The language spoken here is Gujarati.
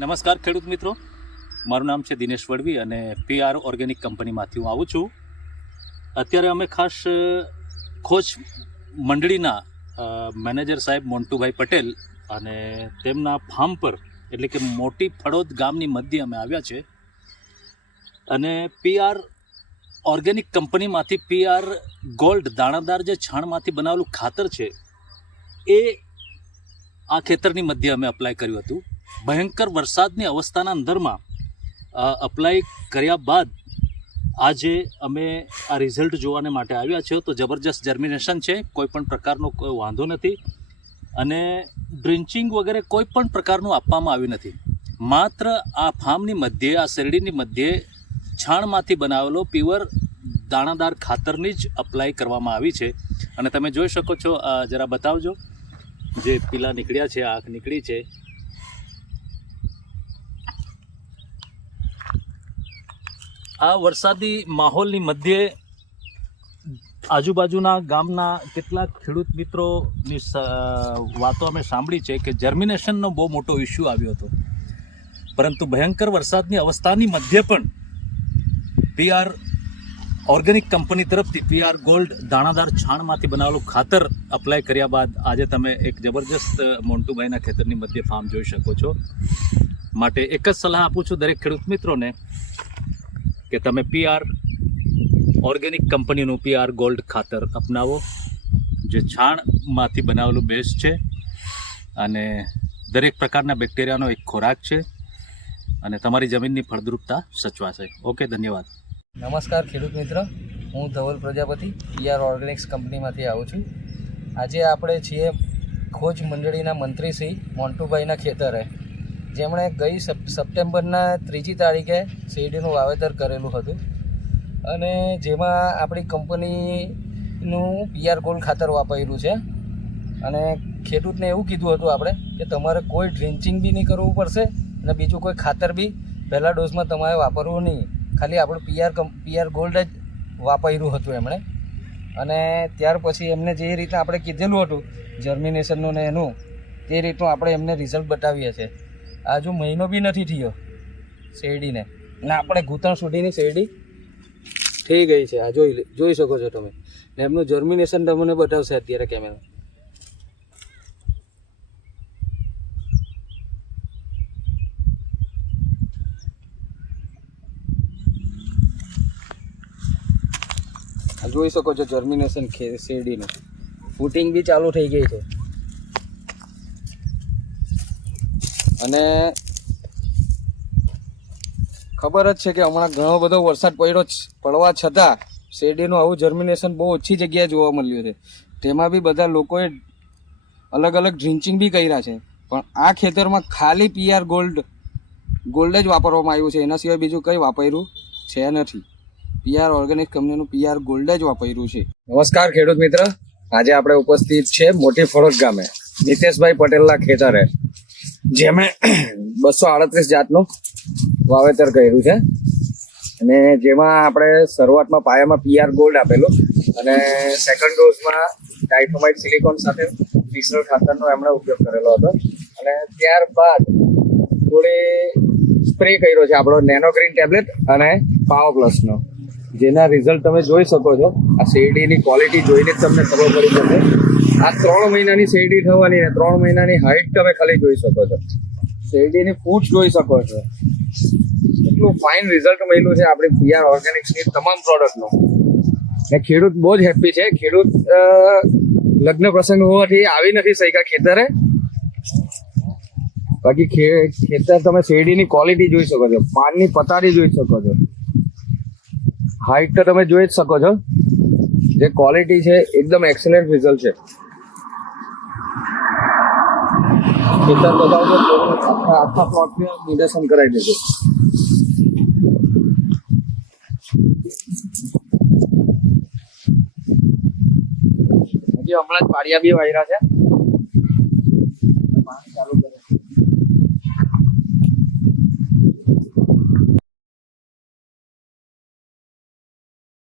નમસ્કાર ખેડૂત મિત્રો, મારું નામ છે દિનેશ વડવી અને પીઆર ઓર્ગેનિક કંપનીમાંથી હું આવું છું. અત્યારે અમે ખાસ ખોજ મંડળીના મેનેજર સાહેબ મોન્ટુભાઈ પટેલ અને તેમના ફાર્મ પર એટલે કે મોટી ફળોદ ગામની મધ્યે અમે આવ્યા છે અને પીઆર ઓર્ગેનિક કંપનીમાંથી પીઆર ગોલ્ડ દાણાદાર જે છાણમાંથી બનાવેલું ખાતર છે એ આ ખેતરની મધ્યે અમે અપ્લાય કર્યું હતું. ભયંકર વરસાદની અવસ્થાના અંદરમાં અપ્લાય કર્યા બાદ આજે અમે આ રિઝલ્ટ જોવાને માટે આવ્યા છે. તો જબરજસ્ત જર્મિનેશન છે, કોઈ પણ પ્રકારનો કોઈ વાંધો નથી અને ડ્રિન્ચિંગ વગેરે કોઈ પણ પ્રકારનું આપવામાં આવ્યું નથી. માત્ર આ ફાર્મની મધ્યે, આ શેરડીની મધ્યે છાણમાંથી બનાવેલો પ્યોર દાણાદાર ખાતરની જ અપ્લાય કરવામાં આવી છે. અને તમે જોઈ શકો છો, જરા બતાવજો, જે પીલા નીકળ્યા છે, આંખ નીકળી છે. આ વરસાદી માહોલની મધ્યે આજુબાજુના ગામના કેટલાક ખેડૂત મિત્રોની વાતો અમે સાંભળી છે કે જર્મિનેશનનો બહુ મોટો ઇસ્યુ આવ્યો હતો, પરંતુ ભયંકર વરસાદની અવસ્થાની મધ્યે પણ પીઆર ઓર્ગેનિક કંપની તરફથી પીઆર ગોલ્ડ દાણાદાર છાણમાંથી બનાવેલું ખાતર અપ્લાય કર્યા બાદ આજે તમે એક જબરજસ્ત મોન્ટુભાઈના ખેતરની મધ્યે ફાર્મ જોઈ શકો છો. માટે એક જ સલાહ આપું છું દરેક ખેડૂત મિત્રોને કે તમે પીઆર ઓર્ગેનિક કંપનીનું પીઆર ગોલ્ડ ખાતર અપનાવો, જે છાણમાંથી બનાવેલું બેસ્ટ છે અને દરેક પ્રકારના બેક્ટેરિયાનો એક ખોરાક છે અને તમારી જમીનની ફળદ્રુપતા સચવાશે. ઓકે, ધન્યવાદ. નમસ્કાર ખેડૂત મિત્ર, હું ધવલ પ્રજાપતિ પીઆર ઓર્ગેનિક્સ કંપનીમાંથી આવું છું. આજે આપણે છીએ ખોજ મંડળીના મંત્રી શ્રી મોન્ટુભાઈના ખેતરે, જેમણે ગઈ સપ્ટેમ્બરના 3જી તારીખે શેરડીનું વાવેતર કરેલું હતું અને જેમાં આપણી કંપનીનું પીઆર ગોલ્ડ ખાતર વાપર્યું છે. અને ખેડૂતને એવું કીધું હતું આપણે કે તમારે કોઈ ડ્રિન્ચિંગ બી નહીં કરવું પડશે અને બીજું કોઈ ખાતર બી પહેલા ડોઝમાં તમારે વાપરવું નહીં, ખાલી આપણું પીઆર ગોલ્ડ જ વાપર્યું હતું એમણે. અને ત્યાર પછી એમને જે રીતે આપણે કીધેલું હતું જર્મિનેશનનું ને એનું, તે રીતનું આપણે એમને રિઝલ્ટ બતાવીએ છીએ. હજુ મહિનો બી નથી થયો શેરડીને, ને આપણે ઘૂંટણ સુધીની શેરડી થઈ ગઈ છે. આ જોઈ શકો છો તમે, ને એમનું જર્મિનેશન તમને બતાવશે અત્યારે કેમેરા. જોઈ શકો છો જર્મિનેશન શેરડીનું, ફૂટિંગ બી ચાલુ થઈ ગઈ છે. અને ખબર જ છે કે હમણાં ઘણો બધો વરસાદ પડવા છતાં શેરડીનું આવું જર્મિનેશન બહુ ઓછી જગ્યાએ જોવા મળ્યું છે. તેમાં બી બધા લોકોએ અલગ અલગ ડ્રિન્ચિંગ બી કર્યા છે, પણ આ ખેતરમાં ખાલી પીઆર ગોલ્ડ જ વાપરવામાં આવ્યું છે, એના સિવાય બીજું કંઈ વાપર્યું છે નથી. પીઆર ઓર્ગેનિક કંપનીનું પીઆર ગોલ્ડ જ વાપર્યું છે. નમસ્કાર ખેડૂત મિત્ર, આજે આપણે ઉપસ્થિત છે મોટી ફળોદ ગામે નીતેશભાઈ પટેલના ખેતરે, જેમણે 238 જાતનું વાવેતર કર્યું છે અને જેમાં આપણે શરૂઆતમાં પાયામાં પીઆર ગોલ્ડ આપેલું અને સેકન્ડ ડોઝમાં ડાયટોમાઇટ સિલિકોન સાથે મિશ્ર ખાતરનો એમણે ઉપયોગ કરેલો હતો. અને ત્યારબાદ થોડી સ્પ્રે કર્યો છે આપણો નેનોગ્રીન ટેબ્લેટ અને પાવર પ્લસનો, જેના રિઝલ્ટ તમે જોઈ શકો છો. આ શેરડીની ક્વોલિટી જોઈને જ તમને ખબર પડી જશે. આ 3 મહિનાની શેરડી થવાની ને 3 મહિનાની હાઈટ તમે ખાલી જોઈ શકો છો, શેરડીની ફૂટ જોઈ શકો છો. એટલું ફાઇન રિઝલ્ટ મળ્યું છે આપણી પીઆર ઓર્ગેનિક્સની તમામ પ્રોડક્ટનું. ને ખેડૂત બહુ જ હેપી છે. ખેડૂત લગ્ન પ્રસંગ હોવાથી આવી નથી શક્યા ખેતરે, બાકી ખેતર તમે શેરડીની ક્વોલિટી જોઈ શકો છો, પાનની પતારી જોઈ શકો છો, હાઈટ તો તમે જોઈ જ શકો છો. જે ક્વોલિટી છે એકદમ એક્સેલન્ટ રિઝલ્ટ છે. ખેતર બતાવજો, આખા પ્લોટને નિદર્શન કરાવી દેજો. હજી હમણાં જ પાળિયા બી વાયરા છે, પાણી ચાલુ